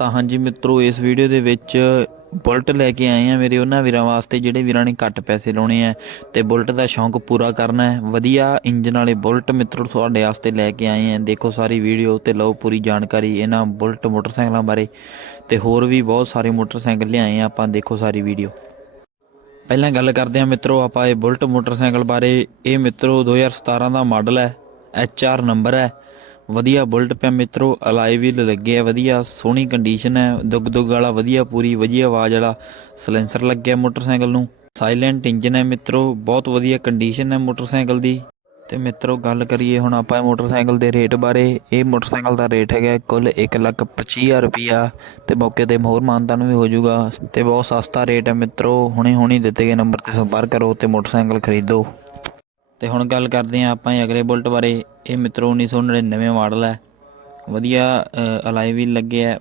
ਤਾਂ ਹਾਂਜੀ ਮਿੱਤਰੋ, ਇਸ ਵੀਡੀਓ ਦੇ ਵਿੱਚ ਬੁਲਟ ਲੈ ਕੇ ਆਏ ਆ ਮੇਰੇ ਉਹਨਾਂ ਵੀਰਾਂ ਵਾਸਤੇ, ਜਿਹੜੇ ਵੀਰਾਂ ਨੇ ਘੱਟ ਪੈਸੇ ਲਾਉਣੇ ਆ ਤੇ ਬੁਲਟ ਦਾ ਸ਼ੌਂਕ ਪੂਰਾ ਕਰਨਾ ਹੈ। ਵਧੀਆ ਇੰਜਨ ਵਾਲੇ ਬੁਲਟ ਮਿੱਤਰੋ, ਤੁਹਾਡੇ ਵਾਸਤੇ ਲੈ ਕੇ ਆਏ ਆ। ਦੇਖੋ ਸਾਰੀ ਵੀਡੀਓ ਤੇ ਲਓ ਪੂਰੀ ਜਾਣਕਾਰੀ ਇਹਨਾਂ ਬੁਲਟ ਮੋਟਰਸਾਈਕਲਾਂ ਬਾਰੇ ਤੇ ਹੋਰ ਵੀ ਬਹੁਤ ਸਾਰੇ ਮੋਟਰਸਾਈਕਲ ਲਿਆਏ ਆ, ਆਪਾਂ ਦੇਖੋ ਸਾਰੀ ਵੀਡੀਓ ਪਹਿਲਾਂ ਗੱਲ ਕਰਦੇ ਹਾਂ ਮਿੱਤਰੋ, ਆਪਾਂ ਇਹ ਬੁਲਟ ਮੋਟਰਸਾਈਕਲ ਬਾਰੇ। ਇਹ ਮਿੱਤਰੋ 2017 ਦਾ ਮਾਡਲ ਹੈ ਐਚ ਆਰ ਨੰਬਰ ਹੈ। ਵਧੀਆ ਬੁਲਟ ਪਿਆ ਮਿੱਤਰੋ ਅਲਾਈ ਵੀਲ ਲੱਗੇ ਆ, ਵਧੀਆ ਸੋਹਣੀ ਕੰਡੀਸ਼ਨ ਹੈ, ਦੁੱਗ ਦੁੱਗ ਵਾਲਾ, ਵਧੀਆ ਪੂਰੀ, ਵਧੀਆ ਆਵਾਜ਼ ਵਾਲਾ ਸਲੈਂਸਰ ਲੱਗਿਆ ਮੋਟਰਸਾਈਕਲ ਨੂੰ। ਸਾਇਲੈਂਟ ਇੰਜਨ ਹੈ ਮਿੱਤਰੋ, ਬਹੁਤ ਵਧੀਆ ਕੰਡੀਸ਼ਨ ਹੈ ਮੋਟਰਸਾਈਕਲ ਦੀ। ਤੇ ਮਿੱਤਰੋ, ਗੱਲ ਕਰੀਏ ਹੁਣ ਆਪਾਂ ਮੋਟਰਸਾਈਕਲ ਦੇ ਰੇਟ ਬਾਰੇ, ਇਹ ਮੋਟਰਸਾਈਕਲ ਦਾ ਰੇਟ ਹੈਗਾ ਕੁੱਲ 125000 ਰੁਪਿਆ ਤੇ ਮੌਕੇ ਤੇ ਮੋਹਰ ਮਾਨਤਾਨ ਵੀ ਹੋ ਜਾਊਗਾ ਤੇ ਬਹੁਤ ਸਸਤਾ ਰੇਟ ਹੈ ਮਿੱਤਰੋ, ਹੁਣੇ ਹੁਣੇ ਦਿੱਤੇ ਗਏ ਨੰਬਰ ਤੇ ਸੰਪਰਕ ਕਰੋ ਤੇ ਮੋਟਰਸਾਈਕਲ ਖਰੀਦੋ। ਤੇ ਹੁਣ ਗੱਲ ਕਰਦੇ ਹਾਂ ਆਪਾਂ ਇਹ ਅਗਲੇ ਬੁਲਟ ਬਾਰੇ। ਇਹ ਮਿੱਤਰੋ 1999 ਮਾਡਲ ਹੈ। ਵਧੀਆ ਅਲਾਈ ਵੀ ਲੱਗੇ ਹੈ।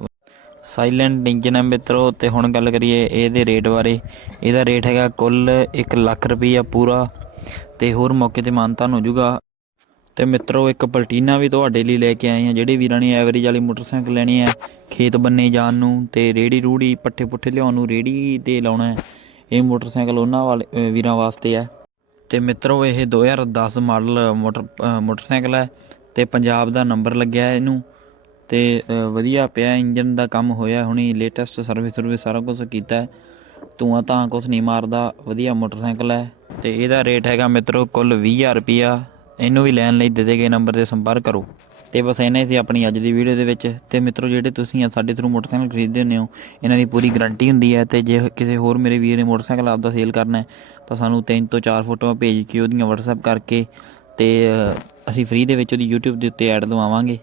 ਸਾਇਲੈਂਟ ਇੰਜਨ ਹੈ ਮਿੱਤਰੋ ਤੇ ਹੁਣ ਗੱਲ ਕਰੀਏ ਇਹਦੇ ਰੇਟ ਬਾਰੇ। ਇਹਦਾ ਰੇਟ ਹੈਗਾ ਕੁੱਲ 1 ਲੱਖ ਰੁਪਈਆ ਪੂਰਾ ਤੇ ਹੋਰ ਮੌਕੇ ਤੇ ਮਾਨਤਾਨ ਹੋ ਜਾਊਗਾ। ਤੇ ਮਿੱਤਰੋ ਇੱਕ ਪਲਟੀਨਾ ਵੀ ਤੁਹਾਡੇ ਲਈ ਲੈ ਕੇ ਆਏ ਹਾਂ, ਜਿਹੜੇ ਵੀਰਾਂ ਨੇ ਐਵਰੇਜ ਵਾਲੀ ਮੋਟਰਸਾਈਕਲ ਲੈਣੀ ਹੈ ਖੇਤ ਬੰਨੇ ਜਾਣ ਨੂੰ ਤੇ ਰੇੜੀ ਰੂੜੀ, ਪੱਠੇ ਪੁੱਠੇ ਲਿਆਉਣ ਨੂੰ ਰੇੜੀ ਤੇ ਲਾਉਣਾ ਹੈ। ਇਹ ਮੋਟਰਸਾਈਕਲ ਉਹਨਾਂ ਵਾਲੇ ਵੀਰਾਂ ਵਾਸਤੇ ਹੈ। ਤੇ ਮਿੱਤਰੋ, ਇਹ 2010 ਮਾਡਲ ਮੋਟਰ ਮੋਟਰਸਾਈਕਲ ਹੈ ਤੇ ਪੰਜਾਬ ਦਾ ਨੰਬਰ ਲੱਗਿਆ ਹੈ ਇਹਨੂੰ ਤੇ ਵਧੀਆ ਪਿਆ ਇੰਜਨ ਦਾ ਕੰਮ ਹੋਇਆ, ਹੁਣੀ ਲੇਟੈਸਟ ਸਰਵਿਸ ਸਰਵਿਸ ਸਾਰਾ ਕੁਝ ਕੀਤਾ ਹੈ। ਧੂਆਂ ਤਾਂ ਕੁਝ ਨਹੀਂ ਮਾਰਦਾ, ਵਧੀਆ ਮੋਟਰਸਾਈਕਲ ਹੈ ਤੇ ਇਹਦਾ ਰੇਟ ਹੈਗਾ ਮਿੱਤਰੋ ਕੁੱਲ 20000 ਰੁਪਿਆ ਇਹਨੂੰ ਵੀ ਲੈਣ ਲਈ ਦਿੱਤੇ ਗਏ ਨੰਬਰ ਤੇ ਸੰਪਰਕ ਕਰੋ। ਤੇ ਬਸ ਇਹਨਾਂ ਹੀ ਸੀ ਆਪਣੀ ਅੱਜ ਦੀ ਵੀਡੀਓ ਦੇ ਵਿੱਚ। ਤੇ ਮਿੱਤਰੋ, ਜਿਹੜੇ ਤੁਸੀਂ ਆ ਸਾਡੇ ਥਰੂ ਮੋਟਰਸਾਈਕਲ ਖਰੀਦਦੇ ਹੁੰਦੇ ਹੋ, ਇਹਨਾਂ ਦੀ ਪੂਰੀ ਗਾਰੰਟੀ ਹੁੰਦੀ ਹੈ ਤੇ ਜੇ ਕਿਸੇ ਹੋਰ ਮੇਰੇ ਵੀਰ ਨੇ ਮੋਟਰਸਾਈਕਲ ਆਪਦਾ ਸੇਲ ਕਰਨਾ ਹੈ, ਤਾਂ ਸਾਨੂੰ ਤਿੰਨ ਤੋਂ ਚਾਰ ਫੋਟੋਆਂ ਭੇਜ ਕੇ ਉਹਦੀਆਂ WhatsApp ਕਰਕੇ ਤੇ ਅਸੀਂ ਫ੍ਰੀ ਦੇ ਵਿੱਚ ਉਹਦੀ YouTube ਦੇ ਉੱਤੇ ਐਡ ਦਵਾਵਾਂਗੇ